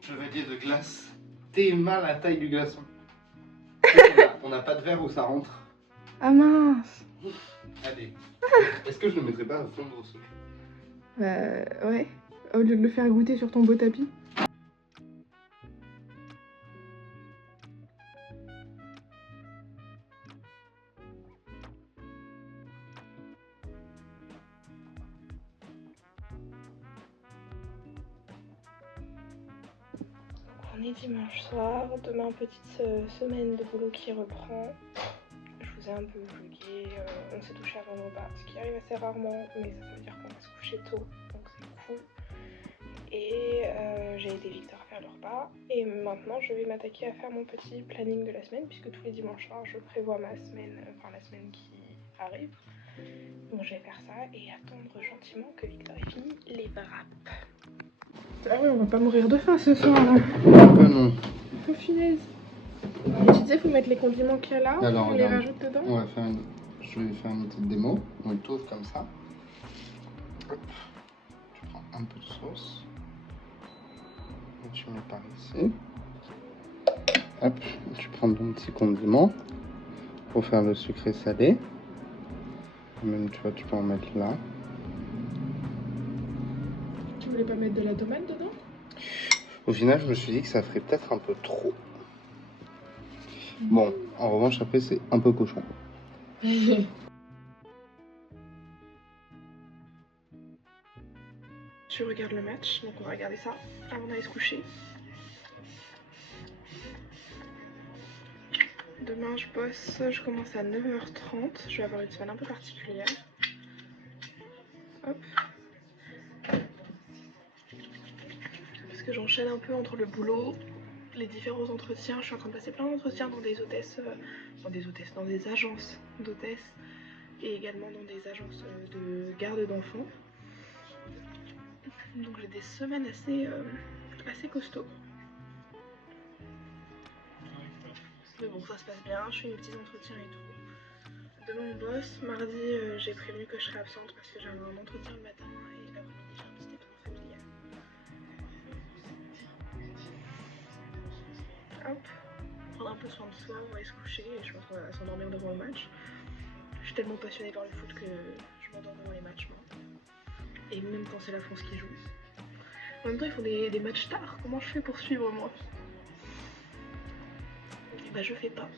Chevalier de glace. T'es mal à la taille du glaçon. On n'a pas de verre où ça rentre. Ah mince. Allez. Est-ce que je ne le mettrais pas à fondre au sucre? Ouais. Au lieu de le faire goûter sur ton beau tapis. On est dimanche soir, demain petite semaine de boulot qui reprend. Je vous ai un peu vlogué, on s'est touché avant le repas, ce qui arrive assez rarement, mais ça veut dire qu'on va se coucher tôt, donc c'est cool. Et j'ai aidé Victor à faire le repas, et maintenant je vais m'attaquer à faire mon petit planning de la semaine, puisque tous les dimanches soirs je prévois ma semaine, enfin la semaine qui arrive. Donc je vais faire ça et attendre gentiment que Victor ait fini les wraps. Ah oui, on va pas mourir de faim ce soir là. Un peu non. Oh finaise. Et tu disais, faut mettre les condiments qu'il y a là, Alors, on les rajoute dedans. Je vais faire une petite démo. On le tourne comme ça. Hop. Tu prends un peu de sauce. Et tu mets par ici. Hop. Tu prends ton petit condiment pour faire le sucré salé. Même tu vois, tu peux en mettre là. Tu voulais pas mettre de la tomate dedans? Au final, je me suis dit que ça ferait peut-être un peu trop. Bon, en revanche, après, c'est un peu cochon. Tu regardes le match, donc on va regarder ça avant d'aller se coucher. Demain je bosse, je commence à 9h30, je vais avoir une semaine un peu particulière. Hop. Parce que j'enchaîne un peu entre le boulot, les différents entretiens, je suis en train de passer plein d'entretiens dans des hôtesses, dans des agences d'hôtesses et également dans des agences de garde d'enfants. Donc j'ai des semaines assez costauds. Mais bon, ça se passe bien, je fais mes petits entretiens et tout. Demain on bosse, mardi j'ai prévenu que je serais absente parce que j'avais un entretien le matin et l'après-midi j'ai un petit événement familial. Hop, prendre un peu soin de soi, on va aller se coucher et je pense qu'on va s'endormir devant le match. Je suis tellement passionnée par le foot que je m'endors devant les matchs moi. Et même quand c'est la France qui joue. En même temps ils font des matchs tard, comment je fais pour suivre moi? Et bah je fais pas.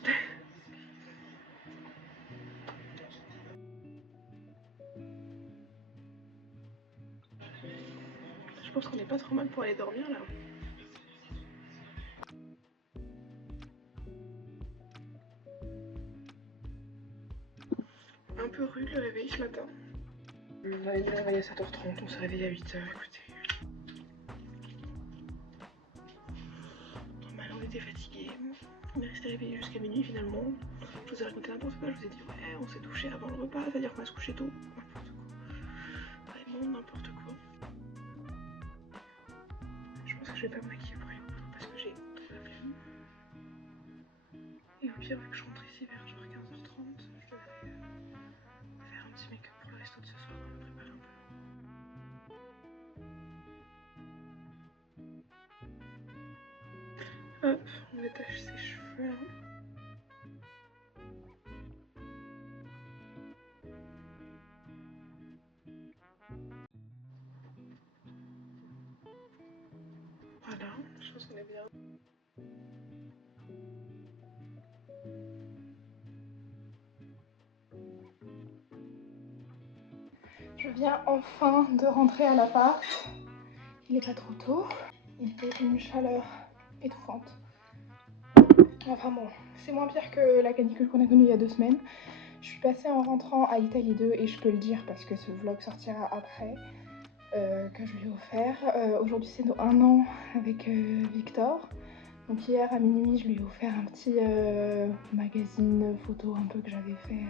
Je pense qu'on est pas trop mal pour aller dormir là. Un peu rude le réveil ce matin. On avait dû réveiller à 7h30, on s'est réveillé à 8h, écoutez. Normal, on était fatigués. On est resté réveillés jusqu'à minuit finalement. Je vous ai raconté n'importe quoi, je vous ai dit ouais, on s'est touché avant le repas, c'est-à-dire qu'on va se coucher tôt. N'importe quoi. Vraiment n'importe quoi. Je pense que je vais pas me maquiller pour aller au boulot parce que j'ai trop la flemme. Et au pire, vu que je rentre ici vers genre 15h30, je devrais faire un petit make-up pour le resto de ce soir, pour me préparer un peu. Hop, on détache ses cheveux là. Voilà, je pense qu'on est bien. Je viens enfin de rentrer à l'appart. Il est pas trop tôt. Il fait une chaleur étouffante. Enfin bon, c'est moins pire que la canicule qu'on a connue il y a 2 semaines. Je suis passée en rentrant à Italie 2 et je peux le dire parce que ce vlog sortira après que je lui ai offert. Aujourd'hui c'est nos 1 an avec Victor. Donc hier à minuit je lui ai offert un petit magazine photo un peu que j'avais fait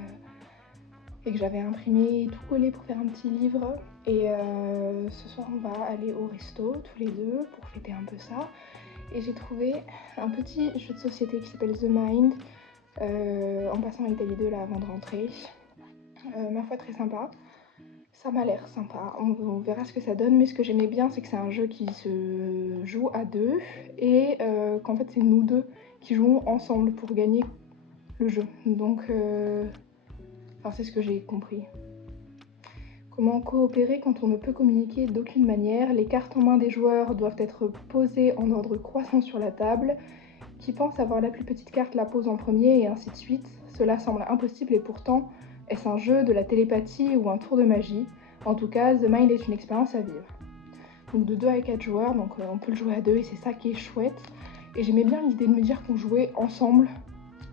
et que j'avais imprimé, tout collé pour faire un petit livre. Et ce soir on va aller au resto tous les deux pour fêter un peu ça. Et j'ai trouvé un petit jeu de société qui s'appelle The Mind en passant à Italie 2 là avant de rentrer. Ma foi très sympa. Ça m'a l'air sympa, on verra ce que ça donne, mais ce que j'aimais bien c'est que c'est un jeu qui se joue à deux et qu'en fait c'est nous deux qui jouons ensemble pour gagner le jeu. Donc, enfin c'est ce que j'ai compris. Comment coopérer quand on ne peut communiquer d'aucune manière? Les cartes en main des joueurs doivent être posées en ordre croissant sur la table. Qui pense avoir la plus petite carte la pose en premier et ainsi de suite. Cela semble impossible et pourtant, est-ce un jeu, de la télépathie ou un tour de magie? En tout cas, The Mind est une expérience à vivre. Donc de 2 à 4 joueurs, donc on peut le jouer à 2 et c'est ça qui est chouette. Et j'aimais bien l'idée de me dire qu'on jouait ensemble,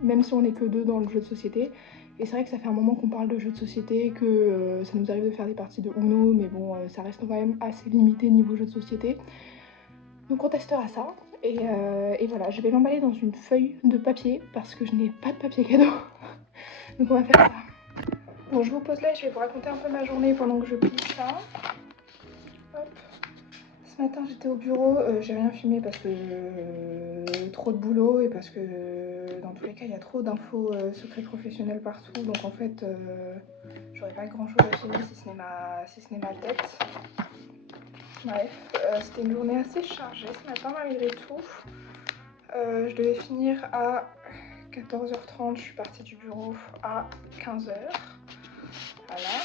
même si on n'est que 2 dans le jeu de société. Et c'est vrai que ça fait un moment qu'on parle de jeux de société, que ça nous arrive de faire des parties de Uno, mais bon, ça reste quand même assez limité niveau jeu de société. Donc on testera ça. Et voilà, je vais l'emballer dans une feuille de papier parce que je n'ai pas de papier cadeau. Donc on va faire ça. Bon, je vous pose là et je vais vous raconter un peu ma journée pendant que je plie ça. Hop. Ce matin j'étais au bureau, j'ai rien filmé parce que trop de boulot et parce que dans tous les cas il y a trop d'infos secrets professionnels partout. Donc en fait j'aurais pas grand chose à filmer si ce n'est ma tête. Bref, c'était une journée assez chargée ce matin malgré tout. Je devais finir à 14h30, je suis partie du bureau à 15h. Voilà,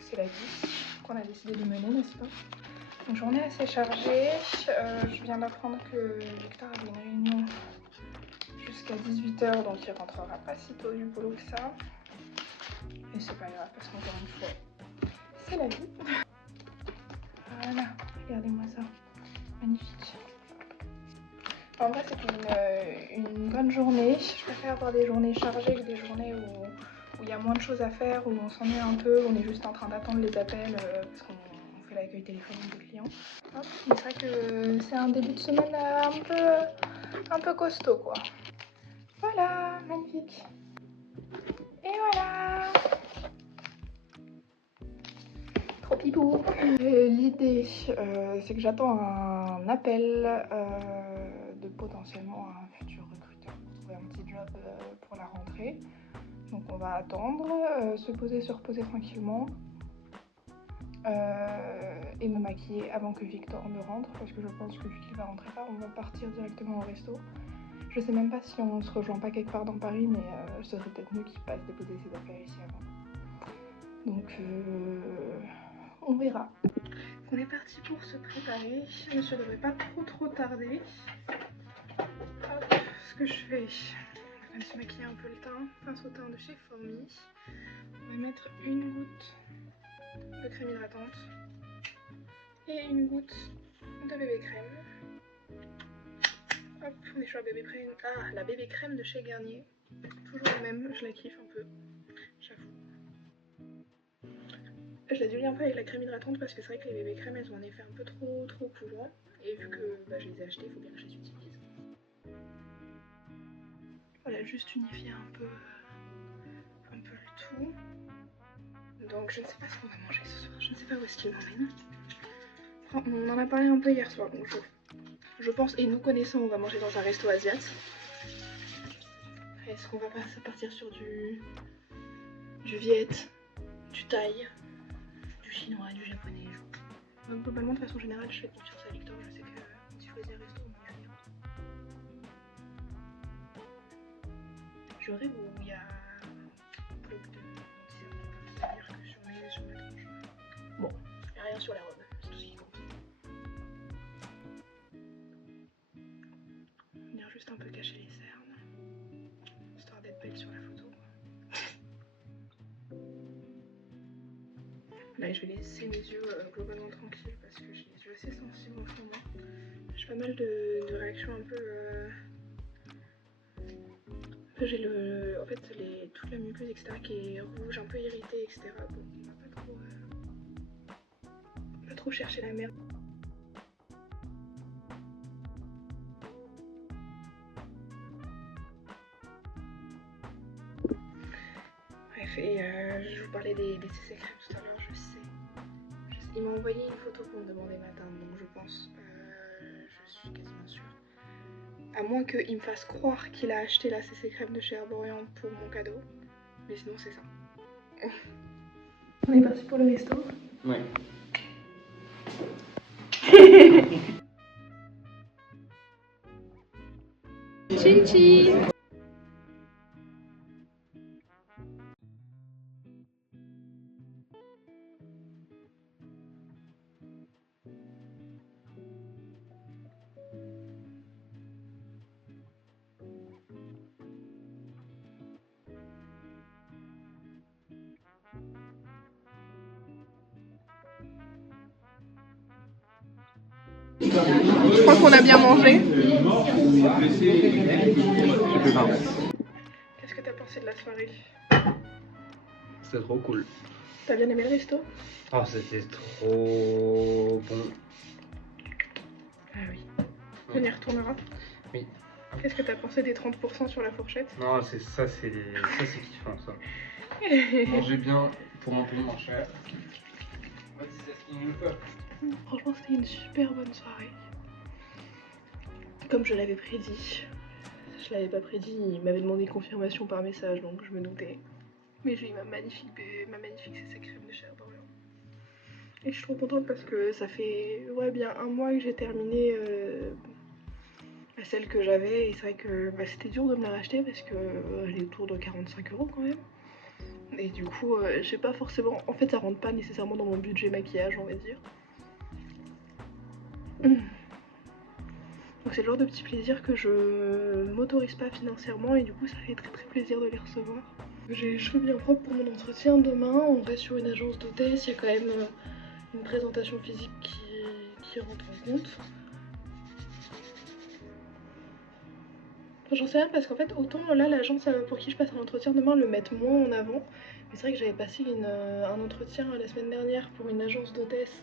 c'est la vie qu'on a décidé de mener, n'est-ce pas? Une journée assez chargée. Je viens d'apprendre que Victor avait une réunion jusqu'à 18h, donc il rentrera pas si tôt du boulot que ça. Et c'est pas grave parce qu'encore une fois, c'est la vie. Voilà, regardez-moi ça, magnifique. En vrai, c'est une bonne journée. Je préfère avoir des journées chargées que des journées où il y a moins de choses à faire, où on s'ennuie un peu, où on est juste en train d'attendre les appels parce qu'on fait l'accueil téléphonique des clients. Hop. C'est vrai que c'est un début de semaine un peu costaud, quoi. Voilà, magnifique. Et voilà. Trop pipou. L'idée, c'est que j'attends un appel de potentiellement un futur recruteur pour trouver un petit job pour la rentrée. Donc on va attendre, se reposer tranquillement et me maquiller avant que Victor ne rentre parce que je pense que vu qu'il va rentrer tard, on va partir directement au resto. Je sais même pas si on se rejoint pas quelque part dans Paris, mais ce serait peut-être mieux qu'il passe déposer ses affaires ici avant. Donc on verra. On est parti pour se préparer. Monsieur devrait pas trop tarder. Hop, ce que je fais, on va se maquiller un peu le teint, pince au teint de chez Formy. On va mettre une goutte de crème hydratante et une goutte de bébé crème. Hop, on est sur la bébé crème. Ah, la bébé crème de chez Garnier. Toujours la même, je la kiffe un peu, j'avoue. Je la dilué un peu avec la crème hydratante parce que c'est vrai que les bébés crèmes elles ont un effet un peu trop coulant. Et vu que je les ai achetées, il faut bien que je les utilise. Voilà, juste unifier un peu le tout. Donc je ne sais pas ce qu'on va manger ce soir, je ne sais pas où est-ce qu'il m'emmène. Enfin, on en a parlé un peu hier soir, donc je pense, et nous connaissant, on va manger dans un resto asiatique. Est-ce qu'on va partir sur du viet, du thaï, du chinois, du japonais? Donc, globalement, de façon générale, je fais confiance à Victor, je sais que quand il choisit un resto, on va y venir. Je rêve où il y a un bloc de c'est-à-dire que sur ma tronche. Bon, il n'y a rien sur la robe, c'est tout ce qui compte. Venir juste un peu cacher les cernes, histoire d'être belle sur la photo. Là, je vais laisser mes yeux globalement tranquilles parce que j'ai les yeux assez sensibles en ce moment. J'ai pas mal de réactions un peu. J'ai en fait toute la muqueuse etc qui est rouge, un peu irritée etc. Donc on va pas trop chercher la merde. Bref, et je vous parlais des CC crèmes tout à l'heure, je sais. Il m'a envoyé une photo pour me demander ma teinte, donc je pense, je suis quasiment sûre. À moins qu'il me fasse croire qu'il a acheté la CC crème de chez Herborian pour mon cadeau. Mais sinon c'est ça. On est parti pour le resto. Ouais. Chichi. Je crois qu'on a bien mangé. Qu'est-ce que t'as pensé de la soirée? C'était trop cool. T'as bien aimé le resto? Oh, c'était trop bon. Ah oui. On y retournera? Oui. Qu'est-ce que t'as pensé des 30% sur la fourchette? Non, c'est kiffant ça. Manger bien pour un peu moins cher. C'est ce qu'il nous faut. Franchement, c'était une super bonne soirée. Comme je l'avais prédit. Je l'avais pas prédit, il m'avait demandé confirmation par message, donc je me doutais. Mais j'ai eu ma magnifique c'est sa crème de chair d'Orient. Et je suis trop contente parce que ça fait bien un mois que j'ai terminé celle que j'avais. Et c'est vrai que c'était dur de me la racheter parce qu'elle est autour de 45 € quand même. Et du coup, j'ai pas forcément... En fait, ça rentre pas nécessairement dans mon budget maquillage, on va dire. Donc c'est le genre de petit plaisir que je m'autorise pas financièrement et du coup ça fait très plaisir de les recevoir. J'ai les cheveux bien propres pour mon entretien demain, on reste sur une agence d'hôtesse, il y a quand même une présentation physique qui rentre en compte. J'en sais rien parce qu'en fait autant là l'agence pour qui je passe un entretien demain le met moins en avant. Mais c'est vrai que j'avais passé un entretien la semaine dernière pour une agence d'hôtesse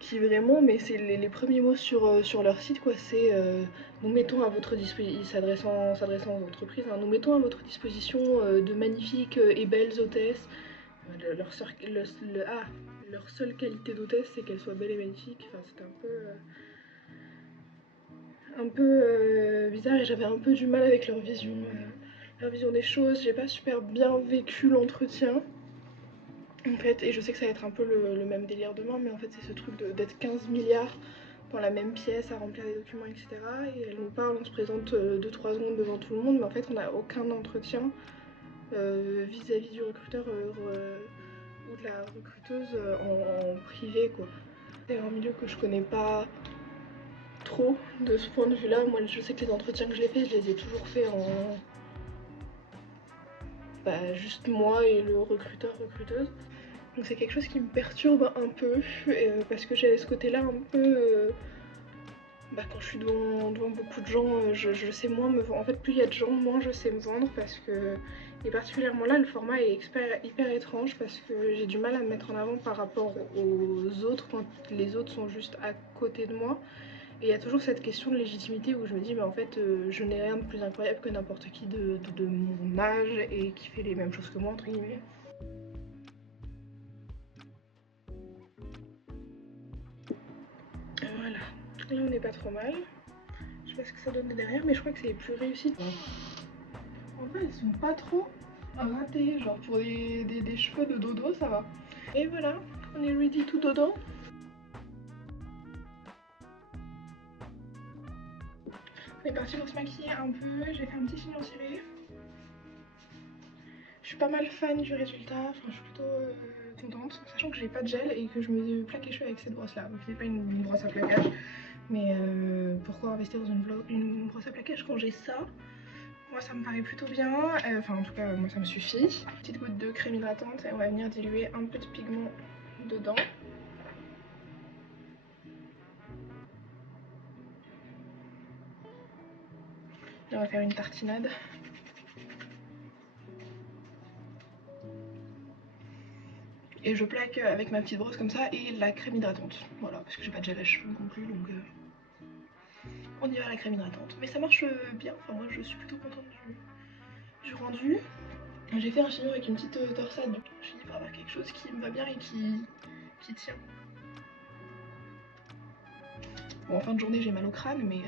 qui vraiment, mais c'est les premiers mots sur leur site quoi, c'est nous mettons à votre disposition, s'adressant aux entreprises, hein, nous mettons à votre disposition de magnifiques et belles hôtesses. Leur seule qualité d'hôtesse c'est qu'elles soient belles et magnifiques, enfin c'était un peu bizarre et j'avais un peu du mal avec leur vision des choses, j'ai pas super bien vécu l'entretien. En fait, et je sais que ça va être un peu le même délire demain, mais en fait c'est ce truc d'être 15 milliards dans la même pièce à remplir des documents, etc. Et elle nous parle, on se présente 2-3 secondes devant tout le monde, mais en fait on n'a aucun entretien vis-à-vis du recruteur ou de la recruteuse en privé quoi. C'est un milieu que je connais pas trop de ce point de vue là. Moi je sais que les entretiens que j'ai fait, je les ai toujours fait en... juste moi et le recruteuse. Donc c'est quelque chose qui me perturbe un peu parce que j'ai ce côté là un peu quand je suis devant beaucoup de gens je sais moins me vendre. En fait plus il y a de gens moins je sais me vendre parce que, et particulièrement là le format est hyper étrange parce que j'ai du mal à me mettre en avant par rapport aux autres quand les autres sont juste à côté de moi. Et il y a toujours cette question de légitimité où je me dis mais en fait je n'ai rien de plus incroyable que n'importe qui de mon âge et qui fait les mêmes choses que moi entre guillemets. Voilà, là on n'est pas trop mal. Je sais pas ce que ça donne de derrière, mais je crois que c'est les plus réussies. En vrai, elles sont pas trop ratées, genre pour des cheveux de dodo, ça va. Et voilà, on est ready to dodo. On est parti pour se maquiller un peu, j'ai fait un petit chignon ciré. Je suis pas mal fan du résultat, enfin je suis plutôt contente, sachant que j'ai pas de gel et que je me plaque les cheveux avec cette brosse là. Donc c'est pas une brosse à plaquage, mais pourquoi investir dans une brosse à plaquage quand j'ai ça? Moi ça me paraît plutôt bien, enfin en tout cas moi ça me suffit. Petite goutte de crème hydratante et on va venir diluer un peu de pigment dedans. Et on va faire une tartinade. Et je plaque avec ma petite brosse comme ça et la crème hydratante. Voilà, parce que j'ai pas de gel à cheveux non plus donc on y va à la crème hydratante. Mais ça marche bien, enfin moi je suis plutôt contente du rendu. J'ai fait un chignon avec une petite torsade, je finis par avoir quelque chose qui me va bien et qui tient. Bon en fin de journée j'ai mal au crâne mais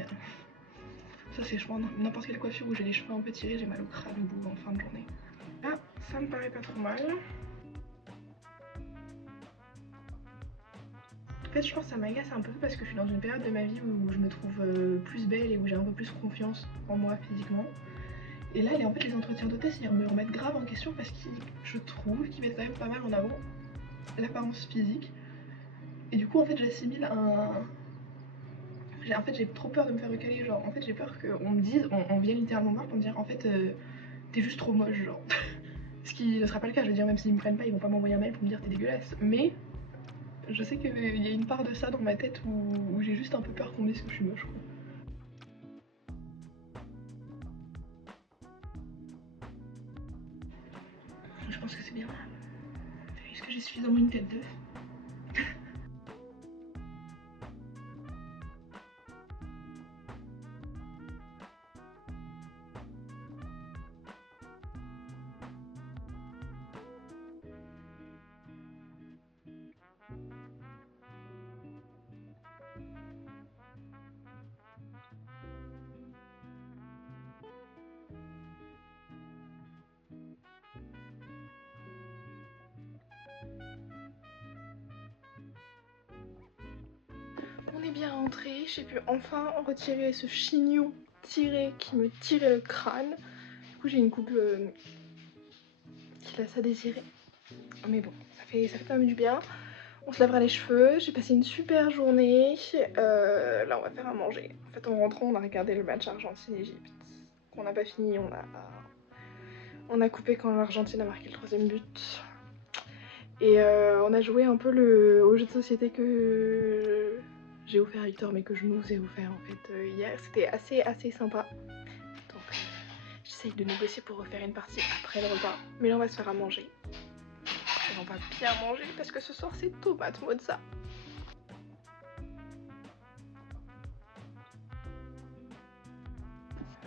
ça c'est je pense n'importe quelle coiffure où j'ai les cheveux un peu tirés, j'ai mal au crâne au bout en fin de journée. Là ça me paraît pas trop mal. En fait, je pense que ça m'agace un peu parce que je suis dans une période de ma vie où je me trouve plus belle et où j'ai un peu plus confiance en moi physiquement. Et là, en fait, les entretiens d'hôtesse, ils me remettent grave en question parce que je trouve qu'ils mettent quand même pas mal en avant l'apparence physique. Et du coup, en fait, j'assimile un... En fait, j'ai trop peur de me faire recaler. Genre, en fait, j'ai peur qu'on me dise, on vienne littéralement voir pour me dire, en fait, t'es juste trop moche, genre. Ce qui ne sera pas le cas, je veux dire, même s'ils me prennent pas, ils vont pas m'envoyer un mail pour me dire t'es dégueulasse. Mais je sais qu'il y a une part de ça dans ma tête où j'ai juste un peu peur qu'on me dise que je suis moche, quoi. Je pense que c'est bien. Est-ce que j'ai suffisamment une tête d'œuf? On est bien rentré, j'ai pu enfin retirer ce chignon tiré qui me tirait le crâne. Du coup j'ai une coupe qui laisse à désirer. Mais bon, ça fait quand même du bien. On se lavera les cheveux, j'ai passé une super journée. Là on va faire à manger. En fait en rentrant on a regardé le match Argentine-Égypte. On n'a pas fini, on a coupé quand l'Argentine a marqué le 3e but. Et on a joué un peu au jeu de société que j'ai offert à Victor mais que je nous ai offert en fait hier. C'était assez sympa. Donc j'essaye de négocier pour refaire une partie après le repas. Mais là on va se faire à manger. Et on va bien manger parce que ce soir c'est tomate mozza.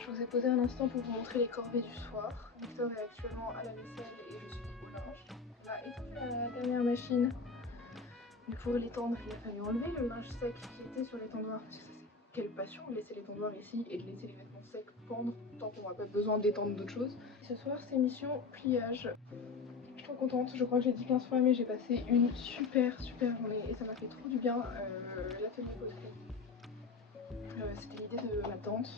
Je vous ai posé un instant pour vous montrer les corvées du soir. Victor est actuellement à la vaisselle et je suis au linge. On a étendu la dernière machine. Mais pour l'étendre, il a fallu enlever le linge sec qui était sur l'étendoir. Parce que ça, c'est quelle passion de laisser l'étendoir ici et de laisser les vêtements secs pendre tant qu'on n'aura pas besoin d'étendre d'autres choses. Ce soir, c'est mission pliage. Je suis trop contente, je crois que j'ai dit 15 fois, mais j'ai passé une super journée et ça m'a fait trop du bien l'atelier poterie. C'était l'idée de ma tante.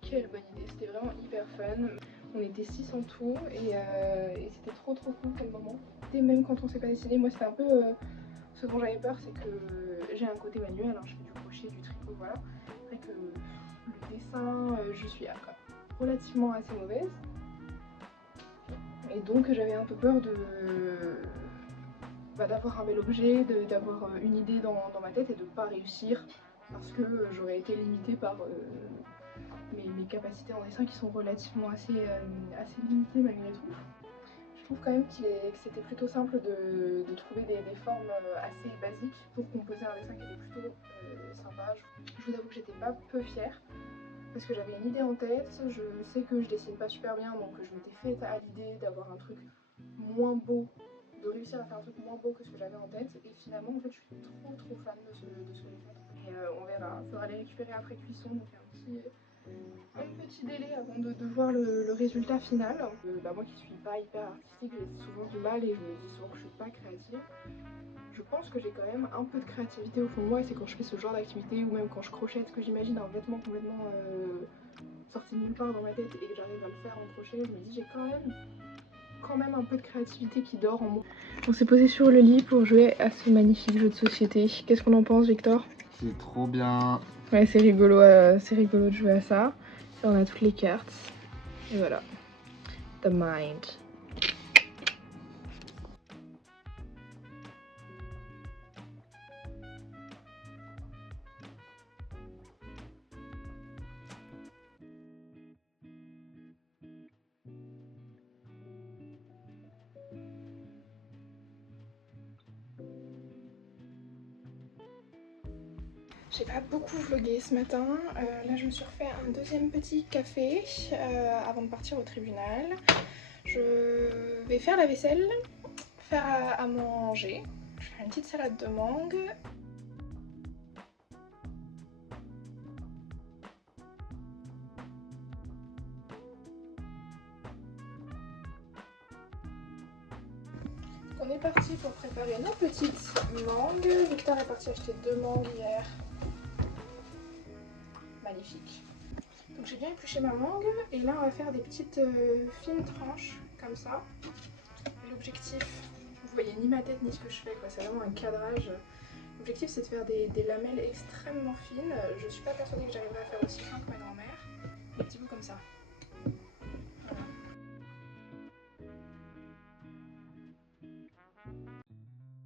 Quelle bonne idée, c'était vraiment hyper fun. On était 6 en tout et c'était trop cool comme moment. Et même quand on s'est pas décidé, moi c'était un peu ce dont j'avais peur, c'est que j'ai un côté manuel, hein, je fais du crochet, du tricot, voilà. C'est vrai que le dessin, je suis relativement assez mauvaise. Et donc j'avais un peu peur d'avoir un bel objet, d'avoir une idée dans ma tête et de ne pas réussir parce que j'aurais été limitée par mes capacités en dessin qui sont relativement assez limitées malgré tout. Je trouve quand même que c'était plutôt simple de trouver des formes assez basiques pour composer un dessin qui était plutôt sympa. Je vous avoue que j'étais pas peu fière parce que j'avais une idée en tête. Je sais que je dessine pas super bien, donc je m'étais faite à l'idée d'avoir un truc moins beau, de réussir à faire un truc moins beau que ce que j'avais en tête. Et finalement, en fait, je suis trop fan de ce que j'ai fait. Et on verra, il faudra les récupérer après cuisson, donc un petit délai avant de voir le résultat final. Moi qui suis pas hyper artistique, j'ai souvent du mal et je me dis souvent que je suis pas créative. Je pense que j'ai quand même un peu de créativité au fond de moi et c'est quand je fais ce genre d'activité ou même quand je crochette, que j'imagine un vêtement complètement sorti de nulle part dans ma tête et que j'arrive à le faire en crochet, je me dis j'ai quand même un peu de créativité qui dort en moi. On s'est posé sur le lit pour jouer à ce magnifique jeu de société. Qu'est-ce qu'on en pense, Victor? C'est trop bien. Ouais, c'est rigolo de jouer à ça. Et on a toutes les cartes. Et voilà. The Mind. J'ai pas beaucoup vlogué ce matin. Là, je me suis refait un deuxième petit café avant de partir au tribunal. Je vais faire la vaisselle, faire à manger. Je vais faire une petite salade de mangue. On est parti pour préparer nos petites mangues. Victor est parti acheter 2 mangues hier. Magnifique. Donc j'ai bien épluché ma mangue et là on va faire des petites fines tranches comme ça. L'objectif, vous voyez ni ma tête ni ce que je fais quoi, c'est vraiment un cadrage. L'objectif c'est de faire des lamelles extrêmement fines. Je suis pas persuadée que j'arriverai à faire aussi fin que ma grand-mère. Des petits bouts comme ça. Voilà.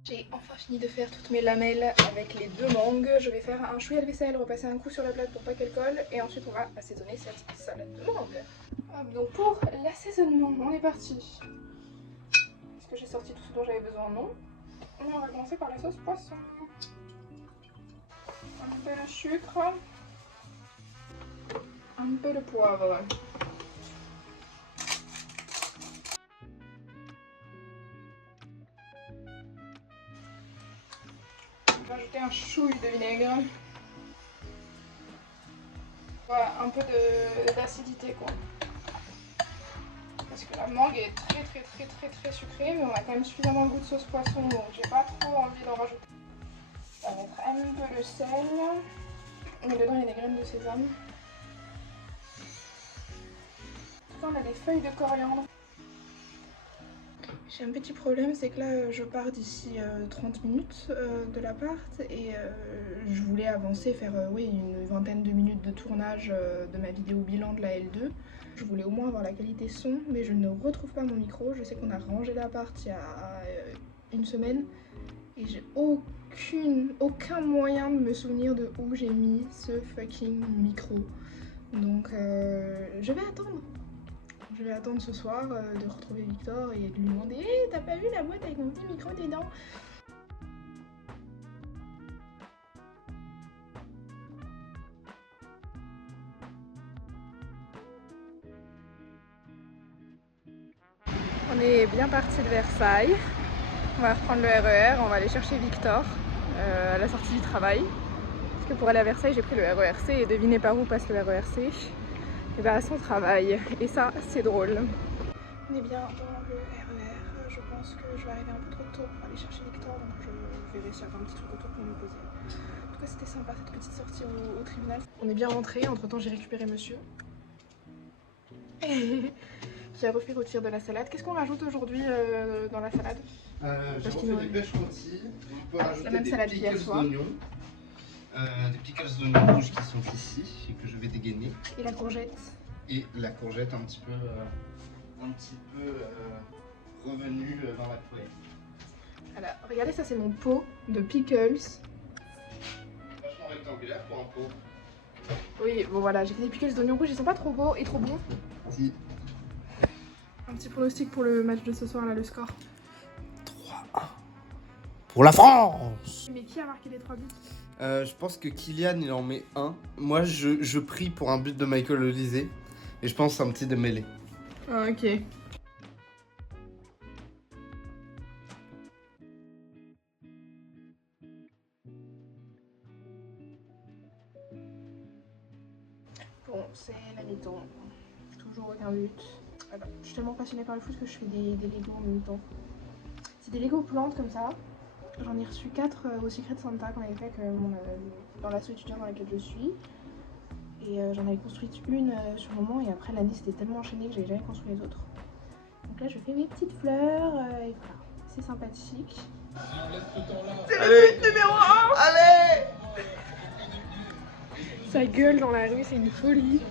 J'ai enfin fini de faire toutes mes lamelles avec les 2 mangues. Je vais faire un chouïa de vaisselle, repasser un coup sur la plate pour pas qu'elle colle et ensuite on va assaisonner cette salade de mangue. Donc pour l'assaisonnement, on est parti. Est-ce que j'ai sorti tout ce dont j'avais besoin? Non. Mais on va commencer par la sauce poisson. Un peu de sucre, un peu de poivre. On va ajouter un chouille de vinaigre. Voilà, un peu d'acidité quoi. Parce que la mangue est très sucrée, mais on a quand même suffisamment le goût de sauce poisson, donc j'ai pas trop envie d'en rajouter. On va mettre un peu de sel. Mais dedans il y a des graines de sésame. Là, on a des feuilles de coriandre. J'ai un petit problème, c'est que là je pars d'ici 30 minutes de l'appart et je voulais avancer, faire oui, une vingtaine de minutes de tournage de ma vidéo bilan de la L2. Je voulais au moins avoir la qualité son, mais je ne retrouve pas mon micro. Je sais qu'on a rangé l'appart il y a une semaine et j'ai aucun moyen de me souvenir de où j'ai mis ce fucking micro. Donc je vais attendre. Je vais attendre ce soir de retrouver Victor et de lui demander hey, t'as pas vu la boîte avec mon petit micro dedans? On est bien parti de Versailles. On va reprendre le RER, on va aller chercher Victor à la sortie du travail. Parce que pour aller à Versailles, j'ai pris le RERC et devinez par où passe le RERC? Et bien à son travail. Et ça, c'est drôle. On est bien dans le RER. Je pense que je vais arriver un peu trop tôt pour aller chercher Victor, donc je verrai s'il y a un petit truc autour pour me poser. En tout cas, c'était sympa cette petite sortie au tribunal. On est bien rentré. Entre temps, j'ai récupéré monsieur. Qui a refait rôtir de la salade. Qu'est-ce qu'on rajoute aujourd'hui dans la salade? J'ai refait des pêches rôties. On peut rajouter la même des salade pickles qu'hier soir. d'oignons. Des pickles d'oignons rouges qui sont ici et que je vais dégainer. Et la courgette. Et la courgette un petit peu revenue dans la poêle. Voilà, regardez, ça c'est mon pot de pickles. Vachement rectangulaire pour un pot. Oui, bon voilà, j'ai fait des pickles d'oignons rouges, ils sont pas trop beaux et trop bons. Si. Un petit pronostic pour le match de ce soir là, le score. 3-1. Pour la France! Mais qui a marqué les 3 buts? Je pense que Kylian il en met un. Moi je prie pour un but de Michael Olise. Et je pense un petit de mêlée. Ah, ok. Bon, c'est la mi-temps. Toujours aucun but. Alors, je suis tellement passionnée par le foot que je fais des Lego en même temps. C'est des Lego plantes comme ça. J'en ai reçu 4 au Secret Santa qu'on avait fait avec dans l'asso étudiant dans laquelle je suis. Et j'en avais construite une sur le moment et après l'année c'était tellement enchaîné que j'avais jamais construit les autres. Donc là je fais mes petites fleurs et voilà, c'est sympathique. C'est le but numéro 1. Allez. Ça gueule dans la rue, c'est une folie.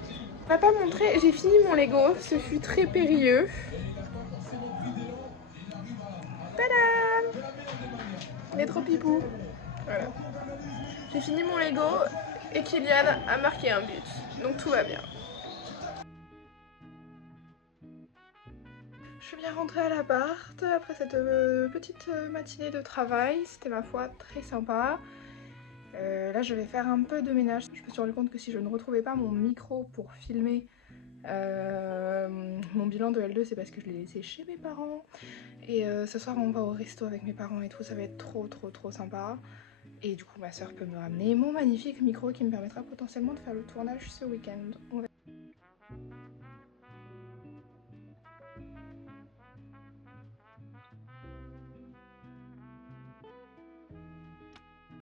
On m'a pas montré, j'ai fini mon Lego, ce fut très périlleux. Tadam! Il est trop pipou. Voilà. J'ai fini mon Lego et Kylian a marqué un but, donc tout va bien. Je suis bien rentrée à l'appart après cette petite matinée de travail, c'était ma foi très sympa. Là je vais faire un peu de ménage. Je me suis rendu compte que si je ne retrouvais pas mon micro pour filmer mon bilan de L2, c'est parce que je l'ai laissé chez mes parents. Et ce soir on va au resto avec mes parents et tout, ça va être trop sympa. Et du coup ma soeur peut me ramener mon magnifique micro qui me permettra potentiellement de faire le tournage ce week-end.